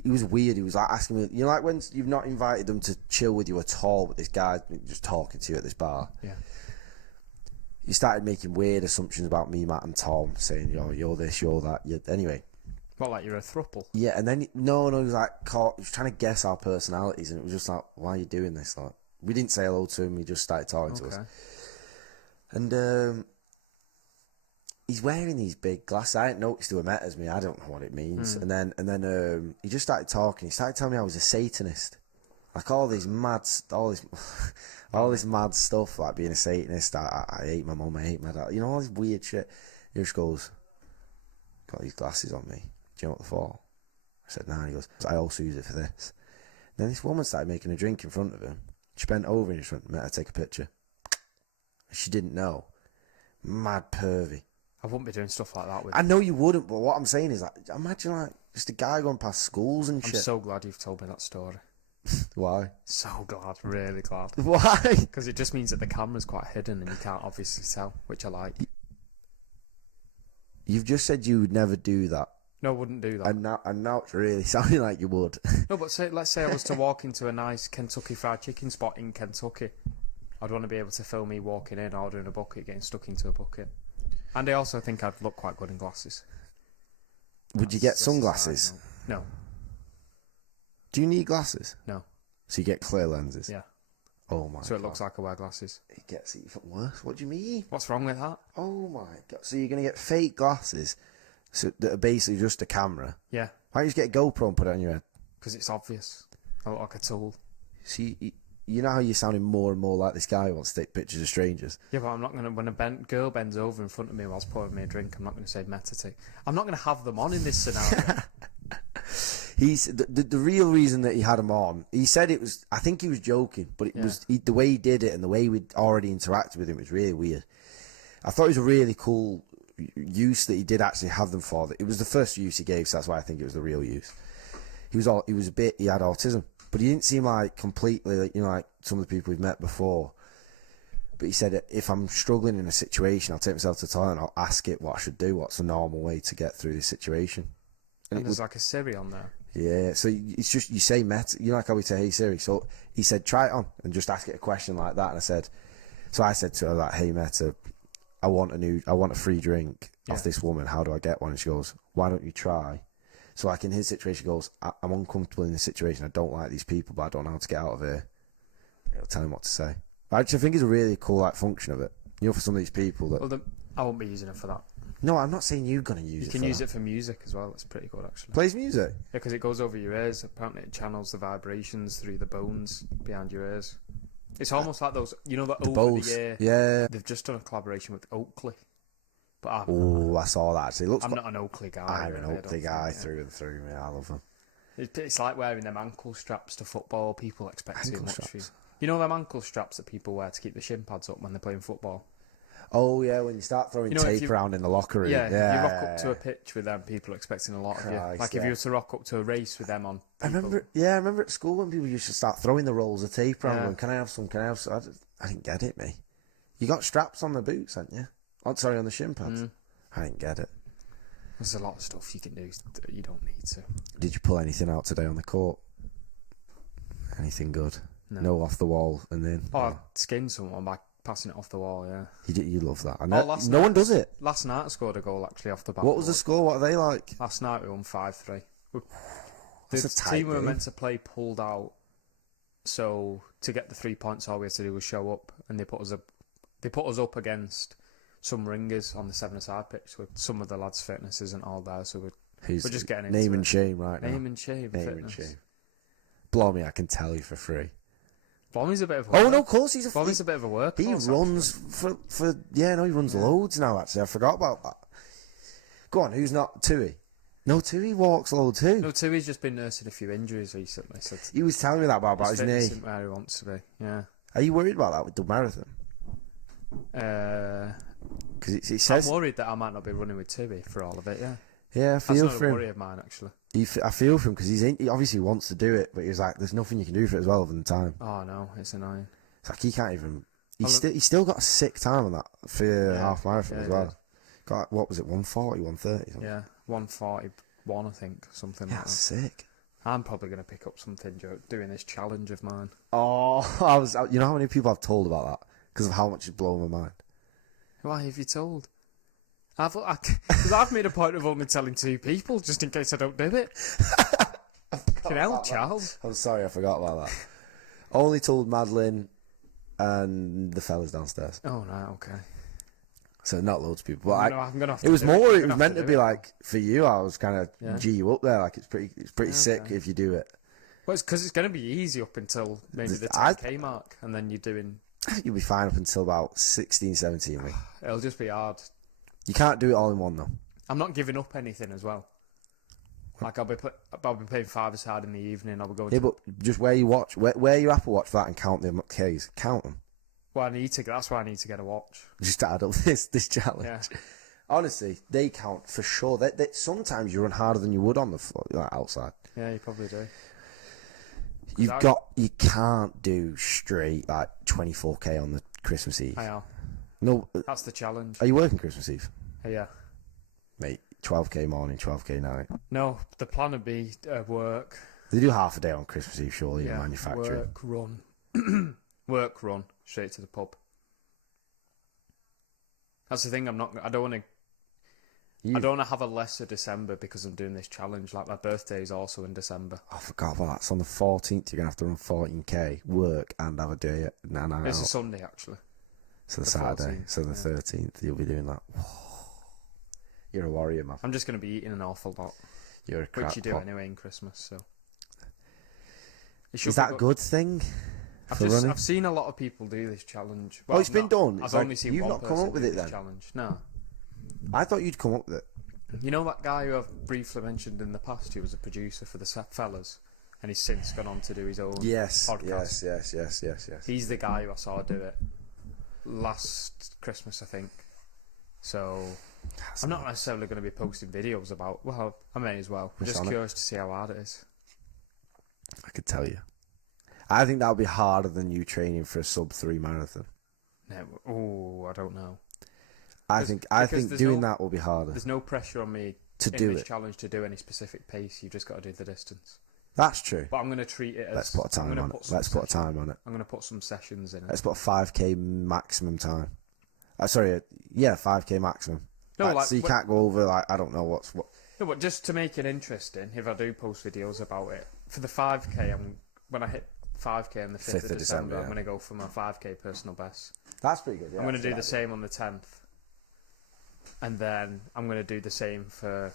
was weird. He was like asking me, like when you've not invited them to chill with you at all, but this guy's just talking to you at this bar. Yeah. He started making weird assumptions about me, Matt, and Tom, saying, you're this, you're that. Anyway. What, like you're a throuple? Yeah, and then, no, he was like, he was trying to guess our personalities, and it was just like, why are you doing this? Like, we didn't say hello to him, he just started talking to us. And he's wearing these big glasses. I hadn't noticed they were met as me. I don't know what it means. And then he just started talking. He started telling me I was a Satanist. Like all this mad stuff, like being a Satanist. I hate my mum, I hate my dad. You know, all this weird shit. He just goes, got these glasses on me. Do you know what they're for? I said, nah. He goes, I also use it for this. Then this woman started making a drink in front of him. She bent over and just went, mate, I take a picture. She didn't know. Mad pervy. I wouldn't be doing stuff like that with I know you wouldn't, but what I'm saying is, like, imagine like just a guy going past schools and I'm shit. so glad you've told me that story. Why? So glad, really glad. Why? Because it just means that the camera's quite hidden and you can't obviously tell, which I like. You've just said you would never do that. No, I wouldn't do that. And now it's really sounding like you would. No, but let's say I was to walk into a nice Kentucky Fried Chicken spot in Kentucky. I'd want to be able to film me walking in, ordering a bucket, getting stuck into a bucket. And I also think I'd look quite good in glasses. Would you get sunglasses? No. Do you need glasses? No. So you get clear lenses? Yeah. Oh my god. So it looks like I wear glasses. It gets even worse. What do you mean? What's wrong with that? Oh my god. So you're going to get fake glasses that are basically just a camera? Yeah. Why don't you just get a GoPro and put it on your head? Because it's obvious. I look like a tool. See, you know how you're sounding more and more like this guy who wants to take pictures of strangers? Yeah, but I'm not going to, when a girl bends over in front of me whilst pouring me a drink, I'm not going to say metity. I'm not going to have them on in this scenario. He's the real reason that he had him on. He said it was. I think he was joking, but it was the way he did it and the way we'd already interacted with him was really weird. I thought it was a really cool use that he did actually have them for. It was the first use he gave, so that's why I think it was the real use. He had autism, but he didn't seem like completely like, you know, like some of the people we've met before. But he said, if I'm struggling in a situation, I'll take myself to the toilet and I'll ask it what I should do. What's the normal way to get through this situation? And there's like a Siri on there. Yeah, so it's just, you say Meta, you know, like how we say, hey Siri. So he said, try it on and just ask it a question like that. And I said to her, like, hey Meta, I want a free drink off this woman. How do I get one? And she goes, why don't you try? So like in his situation, he goes, I'm uncomfortable in this situation. I don't like these people, but I don't know how to get out of here. It'll tell him what to say. I actually think it's a really cool like function of it. You know, for some of these people that. Well, I won't be using it for that. No, I'm not saying you're going to use it. You can use it for music as well. It's pretty good, actually. Plays music? Yeah, because it goes over your ears. Apparently, it channels the vibrations through the bones behind your ears. It's almost like those, you know, the over Bose. the ear. Yeah. They've just done a collaboration with Oakley. But I saw that actually. I'm not an Oakley guy. I'm an Oakley guy through and through. Yeah, I love them. It's like wearing them ankle straps to football. People expect too much of you. You know them ankle straps that people wear to keep the shin pads up when they're playing football? Oh yeah, when you start throwing tape around in the locker room. Yeah, you rock up to a pitch with them, people are expecting a lot of you. Like if you were to rock up to a race with them on. I remember at school when people used to start throwing the rolls of tape around them. Can I have some? Can I have some? I didn't get it, me. You got straps on the boots, hadn't you? Oh, sorry, on the shin pads. I didn't get it. There's a lot of stuff you can do that you don't need to. Did you pull anything out today on the court? Anything good? No off the wall and then. Oh, I skinned someone by passing it off the wall. Yeah. You love that. No one does it. Last night I scored a goal actually off the back. What was the score? What are they like? Last night we won 5-3. That's The a tight team we were game. meant to play pulled out, so to get the 3 points, all we had to do was show up, and they put us up against some ringers on the 7-a-side pitch. With some of the lads' fitness isn't all there, so we're just getting into name it. and shame right now. Name and shame. Name fitness. and shame. Blow me, I can tell you for free. Blommy's a bit of a Oh work. no, of course he's Blommy's a bit of a work. He runs for he runs loads now. Actually, I forgot about that. Go on, who's not Tui? No, Tui walks loads too. No, Tui's just been nursing a few injuries recently. So he was telling me that about his knee. isn't where he wants to be. Yeah. Are you worried about that with the marathon? Because it says. I'm worried that I might not be running with Tui for all of it. Yeah. Yeah, I feel That's for not a him. worry of mine actually. I feel for him because he obviously wants to do it, but he's like, there's nothing you can do for it as well other than time. Oh no, it's annoying. It's like he can't even. He's still got a sick time on that for half marathon as well. Got what was it, 140, 130? Something? Yeah, 141 I think, something like that. That's sick. I'm probably going to pick up something doing this challenge of mine. Oh, you know how many people I've told about that because of how much it's blown my mind. Why have you told? Because I've made a point of only telling 2 people just in case I don't do it. Fucking hell, Charles. I'm sorry, I forgot about that. Only told Madeline and the fellas downstairs. Oh, right, okay. So not loads of people. But I'm gonna have it to was do more. I'm It was gonna meant have to be like for you. I was kind of Yeah. G you up there. Like it's pretty Okay. sick if you do it. Well, it's because it's going to be easy up until maybe the I- 10k mark, and then you're doing. I think you'll be fine up until about 16, 17 weeks. It'll just be hard. You can't do it all in one though. I'm not giving up anything as well. Like I'll be playing five-a-side in the evening. I'll be going. Yeah, but just where you watch, where your Apple Watch for that and count the Ks. Count them. Well, that's why I need to get a watch. Just to add up this challenge. Yeah. Honestly, they count for sure. Sometimes you run harder than you would on the floor, like outside. Yeah, you probably do. You can't do straight like 24k on the Christmas Eve. I am. No, That's the challenge. are you working Christmas Eve? Yeah. Mate, 12k morning, 12k night. No, the plan would be work. They do half a day on Christmas Eve, surely, in Yeah. manufacturing. Work, run. Work, run. Straight to the pub. That's the thing. I don't want to have a lesser December because I'm doing this challenge. Like my birthday is also in December. I forgot about that. So on the 14th, you're going to have to run 14k, work, and have a day at night It's a out. Sunday, actually. So the the Saturday. 14th, So the 13th, you'll be doing that. You're a warrior, man. I'm just going to be eating an awful lot. You're a Which crackpot. you do anyway in Christmas, so. Is that a good thing for running? I've seen a lot of people do this challenge. Oh, it's been done? I've It's like, only seen you've one not come person up with do it this then? challenge. No. I thought you'd come up with it. You know that guy who I've briefly mentioned in the past who was a producer for the Fellas, and he's since gone on to do his own podcast? Yes. He's the guy who I saw do it last Christmas, I think. So I'm not necessarily going to be posting videos about. Well, I may as well. I'm just curious to see how hard it is. I could tell you. I think that'll be harder than you training for a sub-3 marathon. No, I don't know. I think doing that will be harder. There's no pressure on me to in do this it. challenge to do any specific pace. You've just got to do the distance. That's true. But I'm going to treat it as. Let's put a time on it. Let's put a time on it. I'm going to put some sessions in it. Let's put a 5k maximum time. 5k maximum. No, so you can't go over I don't know what. No, but just to make it interesting, if I do post videos about it for the 5k, when I hit 5k on the 5th of December, I'm going to go for my 5k personal best. That's pretty good. Yeah, I'm going to do the same on the 10th, and then I'm going to do the same for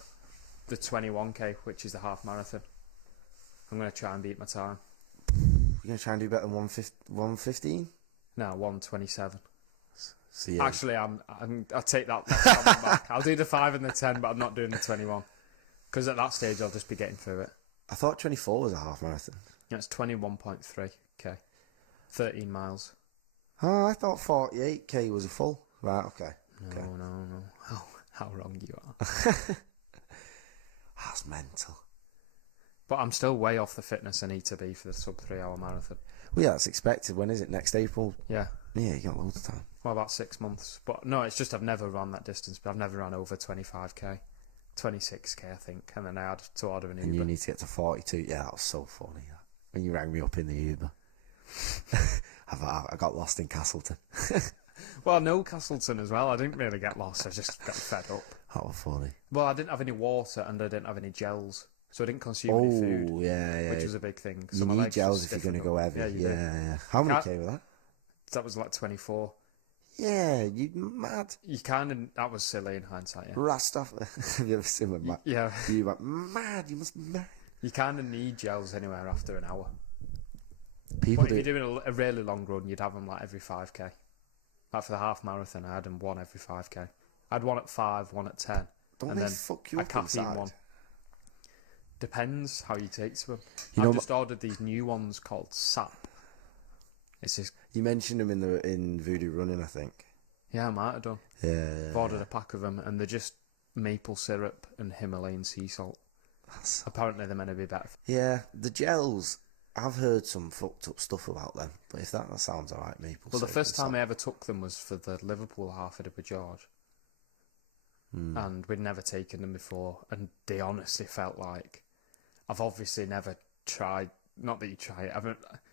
the 21k, which is the half marathon. I'm going to try and beat my time. You're going to try and do better than 115? No, 127. So, yeah. Actually, I'll take that comment back. I'll do the 5 and the 10, but I'm not doing the 21 because at that stage I'll just be getting through it. I thought 24 was a half marathon. It's 21.3k, 13 miles. Oh, I thought 48k was a full. Right, okay. No. How wrong you are. That's mental. But I'm still way off the fitness I need to be for the sub 3 hour marathon. Well, yeah, that's expected. When is it? Next April? Yeah. Yeah, you got loads of time. Well, about 6 months. But no, it's just I've never run that distance, but I've never run over 25k. 26k, I think. And then I had to order an Uber. And you need to get to 42. Yeah, that was so funny. When you rang me up in the Uber. I got lost in Castleton. Well, no, Castleton as well. I didn't really get lost. I just got fed up. That was funny. Well, I didn't have any water and I didn't have any gels. So I didn't consume any food. Oh, yeah. Which was a big thing. You So my need legs gels just if you're going to stiffened go up. heavy. Yeah, you do. Yeah. How many came with that? That was like 24. Yeah, you mad. You kind of... That was silly in hindsight, yeah. Rastaf. Have you ever seen with Matt? Yeah. You went mad. You must be mad. You kind of need gels anywhere after an hour. People But do. if you're doing a really long run, you'd have them like every 5k. Like for the half marathon, I had them one every 5k. I had one at 5, one at 10. Don't and they then fuck you a up caffeine inside? one. Depends how you take to them. You know I've just ordered these new ones called SAP. It's just... You mentioned them in Voodoo Running, I think. Yeah, I might have done. Yeah. I've ordered a pack of them, and they're just maple syrup and Himalayan sea salt. Apparently they're meant to be better. Yeah, the gels. I've heard some fucked up stuff about them, but if that sounds alright, maple. Well, the syrup first and time I ever took them was for the Liverpool half I did with George. And we'd never taken them before, and they honestly felt like... I've obviously never tried... Not that you try it.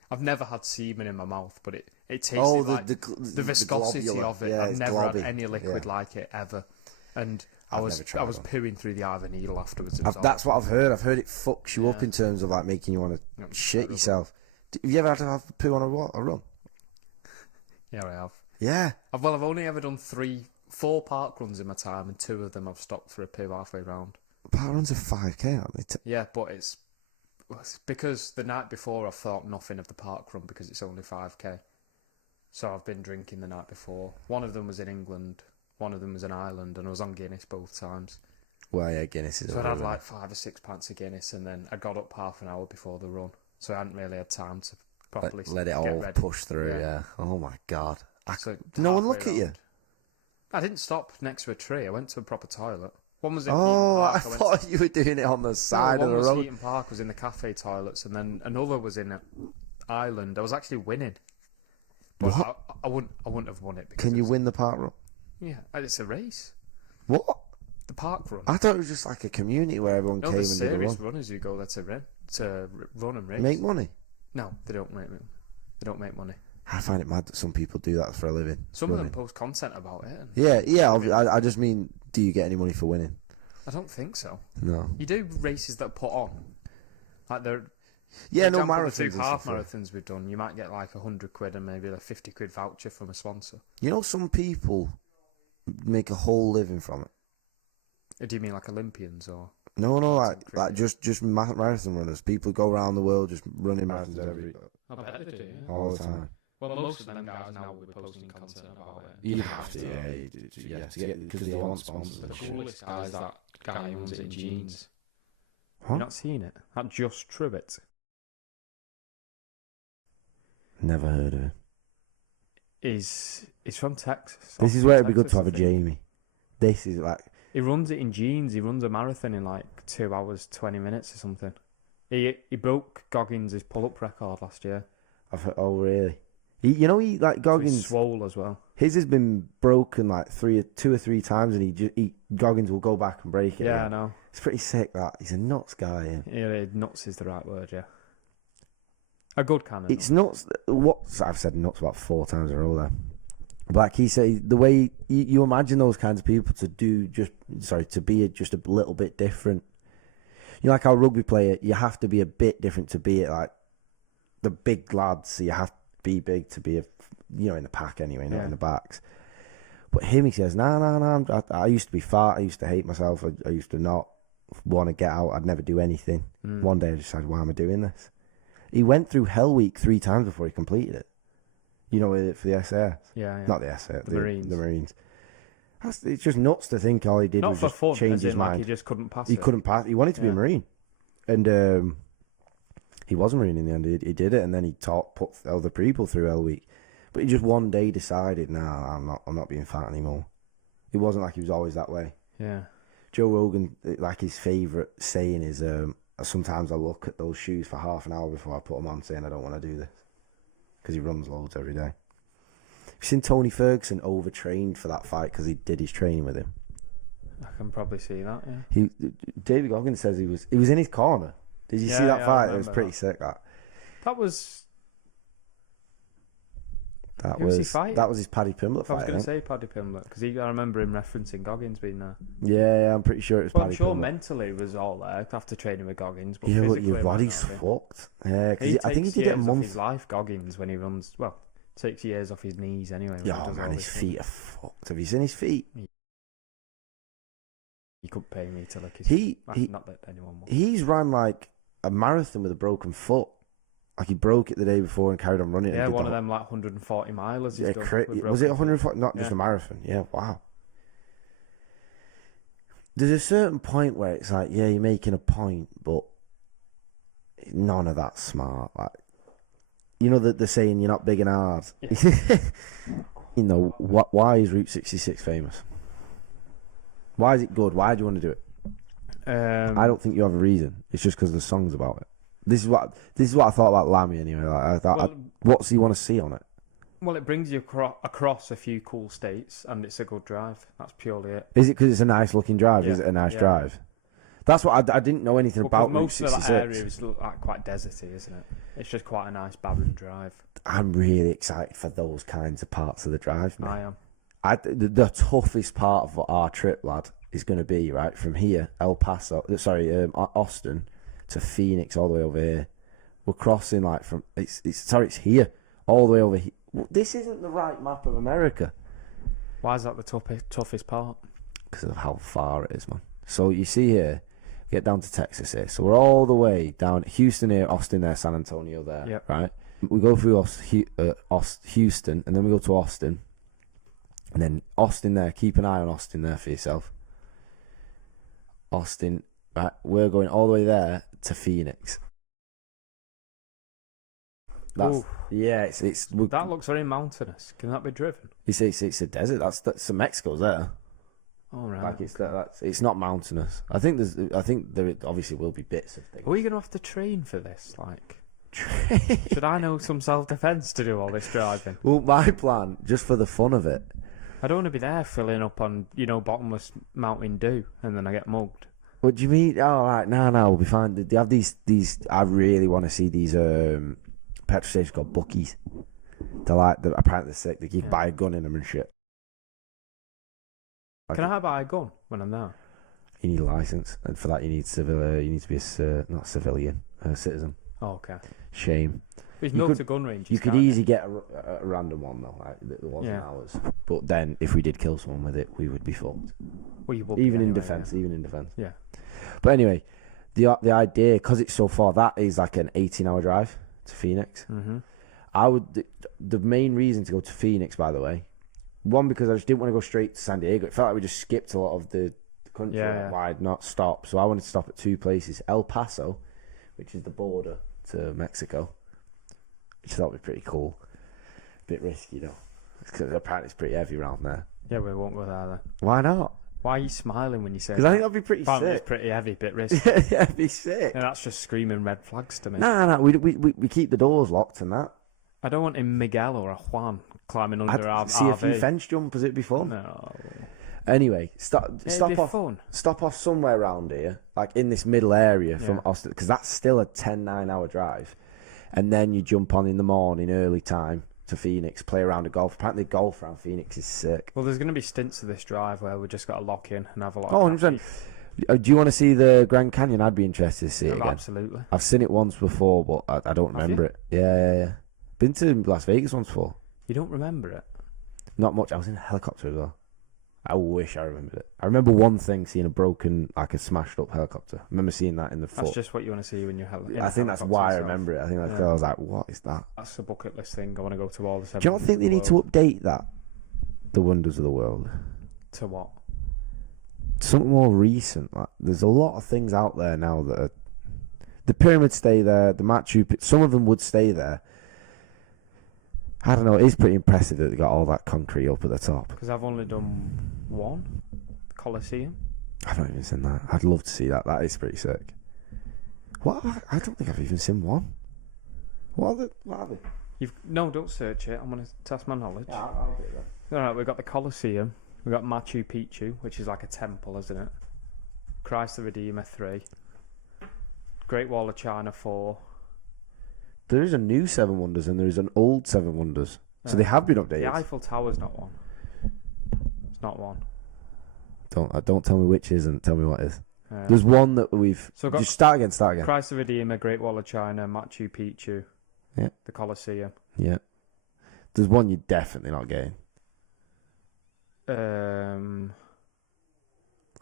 I've never had semen in my mouth, but it tasted like... The viscosity globular. of it. Yeah, I've it's never globby. had any liquid like it, ever. And I I've was never tried one. pooing through the eye of a needle afterwards. That's what I've heard. I've heard it fucks you up in terms of like making you want to shit yourself. Have you ever had to have poo on a run? Yeah, I have. Yeah. I've only ever done 3 4 park runs in my time, and 2 of them I've stopped for a poo halfway round. Park runs are 5k, aren't they? Yeah, but it's because the night before I thought nothing of the park run because it's only 5k. So I've been drinking the night before. One of them was in England, one of them was in Ireland, and I was on Guinness both times. Well, yeah, Guinness is. So I'd had like 5 or 6 pints of Guinness, and then I got up half an hour before the run, so I hadn't really had time to properly let it get all ready. push through. Yeah. Oh my god. So no one halfway look at you. round. I didn't stop next to a tree. I went to a proper toilet. One was in Oh, Eaton I Park. thought you were doing it on the side one of the was road. Eaton Park, was in the cafe toilets, and then another was in Ireland. I was actually winning, but What? I wouldn't have won it. Because Can you win the park run? Yeah, it's a race. What? The park run. I thought it was just like a community where everyone No, came there's and did a serious run. runners who go there to run and race. Make money. No, they don't make money. They don't make money. I find it mad that some people do that for a living. Some of running. them post content about it. And Yeah. I just mean, do you get any money for winning? I don't think so. No. You do races that are put on, like they're. Yeah, for no example, marathons. The 2 and half stuff, yeah. marathons we've done, you might get like £100 and maybe a £50 voucher from a sponsor. You know, some people make a whole living from it. Do you mean like Olympians or? No, Content like creators. just marathon runners. People go around the world just running marathons I bet they do. Yeah. all the time. Well, most of them guys now will be posting content about it. You have to, yeah, to get because they want sponsors. The and shit. coolest guy is that guy who owns it in jeans. Huh? You've not seen it? That Just Truitt. Never heard of it. He's from Texas. This is where it'd be good to have a Jamie. This is like He runs it in jeans. He runs a marathon in like 2 hours 20 minutes or something. He broke Goggins' pull-up record last year. I've heard, oh really? He like He's Goggins. swole as well. His has been broken like 2 or 3 times, and Goggins will go back and break it. Yeah, I again. know. It's pretty sick. That he's a nuts guy. Yeah, nuts is the right word. Yeah, a good cannon. It's nuts. What I've said nuts about 4 times in a row there. But like he said, the way you imagine those kinds of people to be just a little bit different. You know, like our rugby player, you have to be a bit different to be it. Like the big lads, so you have to be big to be in the pack anyway, not in the backs. But him, he says, nah. I used to be fat. I used to hate myself. I used to not want to get out. I'd never do anything. One day I decided, why am I doing this? He went through Hell Week 3 times before he completed it. You know, for the SAS. Yeah. Not the SAS. The Marines. The Marines. It's just nuts to think all he did Not was for just fun, change as his in, mind. like, he just couldn't pass He it. couldn't pass. He wanted to be a Yeah. Marine, and he was a Marine in the end. He did it, and then he put other people through Hell Week. But he just one day decided, nah, I'm not being fat anymore. It wasn't like he was always that way. Yeah. Joe Rogan, like his favourite saying is, sometimes I look at those shoes for half an hour before I put them on, saying I don't want to do this, because he runs loads every day. You've seen Tony Ferguson overtrained for that fight because he did his training with him. I can probably see that. Yeah. David Goggins says he was in his corner. Did you see that I fight? It was remember pretty that. sick. That was. That Who was he was fighting? that was his Paddy Pimblett I was fight. going I to think. say Paddy Pimblett because I remember him referencing Goggins being there. Yeah, I'm pretty sure it was Well, Paddy I'm sure Pimblett. mentally he was all there after training with Goggins, but Yeah, but physically your it might body's not be. fucked. Yeah, He because I think he takes did it a years off month. his life, Goggins, when he runs. Well, takes years off his knees anyway. when he Yeah, does man, all his this feet are fucked. Have you seen his feet? He couldn't pay me to lick his. He not that anyone will. he's ran like a marathon with a broken foot. Like he broke it the day before and carried on running. Yeah, and did one the of them like 140 milers. He's Yeah, done with was it broken 140? Not just Yeah. a marathon. Yeah, wow. There's a certain point where it's like, yeah, you're making a point, but none of that's smart. Like, you know that they're saying you're not big and hard. You know why is Route 66 famous? Why is it good? Why do you want to do it? I don't think you have a reason. It's just because the song's about it. This is what I thought about Lammy anyway. Like, I thought, what's he want to see on it? Well, it brings you across a few cool states, and it's a good drive. That's purely it. Is it because it's a nice looking drive? Yeah. Is it a nice Yeah. drive? That's what I didn't know anything Well, 'cause about Route most of 66. that area is like quite deserty, isn't it? It's just quite a nice barren drive. I'm really excited for those kinds of parts of the drive, man. I am. The toughest part of our trip, lad, is going to be right from here, Austin to Phoenix, all the way over here. We're crossing like from it's here all the way over here. This isn't the right map of America. Why is that the toughest part? Because of how far it is, man. So you see here, get down to Texas here. So we're all the way down Houston here, Austin there, San Antonio there, Yep. right? We go through Houston, and then we go to Austin. And then Austin there, keep an eye on Austin there for yourself. Austin, right? We're going all the way there to Phoenix. Ooh. Yeah, it's That looks very mountainous. Can that be driven? it's a desert. That's so Mexico's there. All right. Like it's not mountainous. I think there obviously will be bits of things. Are we gonna have to train for this? Like, should I know some self-defense to do all this driving? Well, my plan, just for the fun of it. I don't want to be there filling up on bottomless Mountain Dew and then I get mugged. What do you mean? Oh, right, no, we'll be fine. They have these. I really want to see these petrol stations called Buc-ee's. They're apparently they're sick. You can buy a gun in them and shit. Can I buy a gun when I'm there? You need a license, and for that you need civil. You need to be not civilian, a citizen. Oh, okay. Shame. There's no to gun ranges. You could easily get a random one though. Like there wasn't ours. But then, if we did kill someone with it, we would be fucked. Well, you would even in defence. Yeah. But anyway, the idea, because it's so far, that is like an 18-hour drive to Phoenix. Mm-hmm. The main reason to go to Phoenix, by the way, one, because I just didn't want to go straight to San Diego. It felt like we just skipped a lot of the country. Wide, not stop. So I wanted to stop at two places: El Paso, which is the border to Mexico, which I thought would be pretty cool. Bit risky though, because apparently it's pretty heavy around there. Yeah, we won't go there then. Why not? Why are you smiling when you say that? Because I think that'd be pretty Apparently sick. It's pretty heavy, bit risky. Yeah, it'd be sick. And that's just screaming red flags to me. No, we keep the doors locked and that. I don't want a Miguel or a Juan climbing under our see RV. a few fence jumpers. It'd be fun. No. Anyway, stop off. Fun. Stop off somewhere around here, like in this middle area from Austin, because that's still a 9-hour drive, and then you jump on in the morning, early time to Phoenix, play around a golf. Apparently, golf around Phoenix is sick. Well, there's going to be stints of this drive where we just got to lock in and have a lot. 100%. Do you want to see the Grand Canyon? I'd be interested to see it again. Absolutely. I've seen it once before, but I don't remember it. Yeah. Been to Las Vegas once before. You don't remember it? Not much. I was in a helicopter as well. I wish I remembered it. I remember one thing, seeing a broken, like a smashed up helicopter. I remember seeing that in the foot. That's just what you want to see when you're I think that's why I remember it. I think that's because I was like, what is that? That's a bucket list thing. I want to go to all the 7. Do you not think they need to update that? The Wonders of the World. To what? Something more recent. Like, there's a lot of things out there now that are... The pyramids stay there. The Machu Picchu, some of them would stay there. I don't know. It is pretty impressive that they got all that concrete up at the top. Because I've only done one, the Colosseum. I've not even seen that. I'd love to see that. That is pretty sick. What? I don't think I've even seen one. What are they? No, don't search it. I'm going to test my knowledge. Yeah, I'll do that. All right, we've got the Colosseum. We've got Machu Picchu, which is like a temple, isn't it? Christ the Redeemer 3. Great Wall of China 4. There is a new Seven Wonders and there is an old Seven Wonders. So they have been updated. The Eiffel Tower's not one. It's not one. Don't tell me which isn't. Tell me what is. There's one that we've... So just start again. Christ the Redeemer, Great Wall of China, Machu Picchu. Yeah. The Colosseum. Yeah. There's one you're definitely not getting.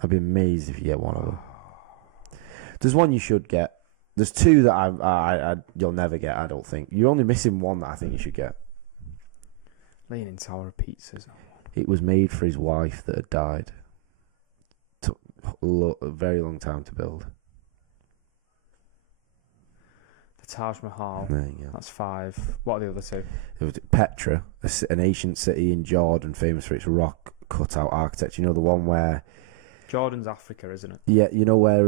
I'd be amazed if you get one of them. There's one you should get. There's two that you'll never get, I don't think. You're only missing one that I think you should get. Leaning Tower of Pizzas. It was made for his wife that had died. Took a very long time to build. The Taj Mahal. There you go. That's 5. What are the other 2? It was Petra, an ancient city in Jordan, famous for its rock cut-out architecture. You know the one where... Jordan's Africa, isn't it? Yeah, you know where...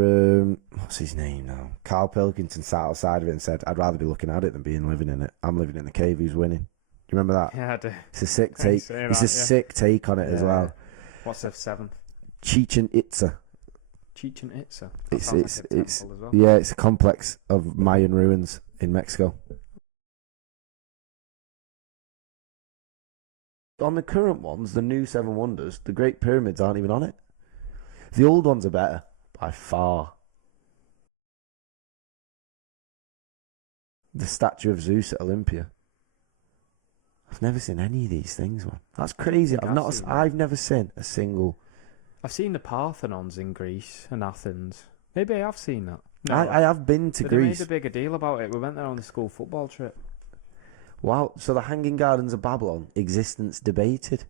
what's his name now? Carl Pilkington sat outside of it and said, I'd rather be looking at it than living in it. I'm living in the cave, who's winning? Do you remember that? Yeah, I do. It's a sick take. Sick take on it as well. What's the 7th? Chichen Itza. Chichen Itza. It's as well. Yeah, it's a complex of Mayan ruins in Mexico. On the current ones, the new Seven Wonders, the Great Pyramids aren't even on it. The old ones are better by far. The statue of Zeus at Olympia. I've never seen any of these things, man. That's crazy. I've never seen a single. I've seen the Parthenons in Greece and Athens. Maybe I have seen that. No, I have been to but Greece. They made a bigger deal about it. We went there on the school football trip. Wow. So the Hanging Gardens of Babylon, existence debated,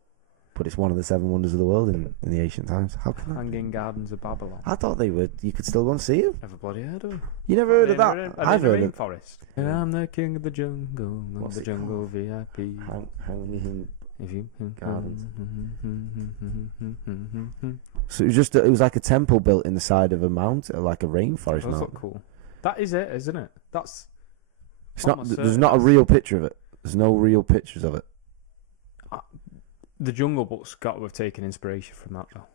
but it's one of the 7 wonders of the world in the ancient times. How can that? Hanging Gardens of Babylon. I thought they were. You could still go and see them. Never bloody heard of them. You never heard of that? I've heard of. Rainforest. And I'm the king of the jungle. I'm the jungle VIP. Hanging If you Gardens. So it was like a temple built in the side of a mountain, like a rainforest Those mountain. look cool. That is it, isn't it? That's. It's not. There's not a real picture of it. There's no real pictures of it. The Jungle Book's got to have taken inspiration from that, though.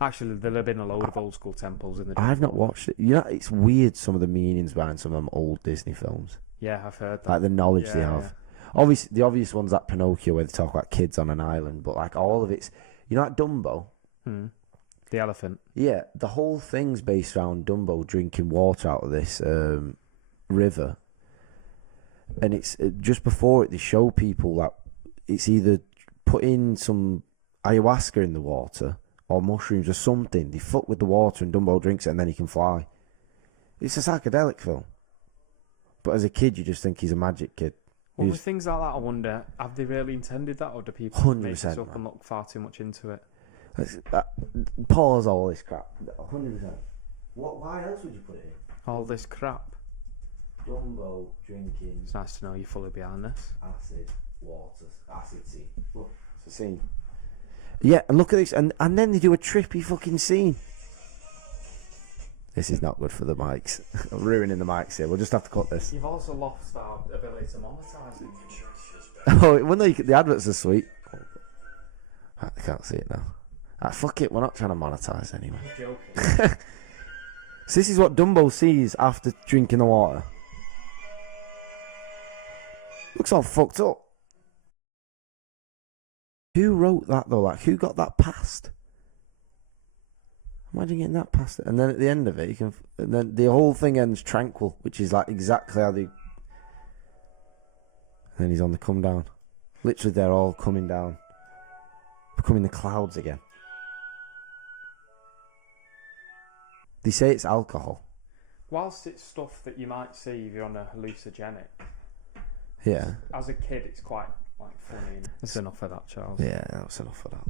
Actually, there'll have been a load of old school temples in the Jungle I've not watched it. You know, it's weird some of the meanings behind some of them old Disney films. Yeah, I've heard that. Like the knowledge they have. Yeah. Obviously, the obvious one's that Pinocchio where they talk about kids on an island, but like all of it's, you know, like Dumbo. The elephant. Yeah, the whole thing's based around Dumbo drinking water out of this river, and it's just before it they show people that it's either putting some ayahuasca in the water or mushrooms or something. They fuck with the water and Dumbo drinks it and then he can fly. It's a psychedelic film, but as a kid you just think he's a magic kid. Well, with things like that, I wonder, have they really intended that, or do people make this up and look far too much into it? Pause all this crap. 100%. Why else would you put it in? All this crap. Dumbo drinking. It's nice to know you're fully behind this. Acid scene. Look, it's a scene. Yeah, and look at this, and then they do a trippy fucking scene. This is not good for the mics. I'm ruining the mics here. We'll just have to cut this. You've also lost our ability to monetize it. Oh, well, no, the adverts are sweet. I can't see it now. Fuck it, we're not trying to monetize anyway. You're joking. So this is what Dumbo sees after drinking the water. Looks all fucked up. Who wrote that though? Like, who got that past? Imagine getting that past it, and then at the end of it, and then the whole thing ends tranquil, which is like exactly how they. And then he's on the come down. Literally, they're all coming down, becoming the clouds again. They say it's alcohol. Whilst it's stuff that you might see if you're on a hallucinogenic, Yeah. as a kid, it's quite like funny. That's enough of that, Charles. Yeah, that's enough of that.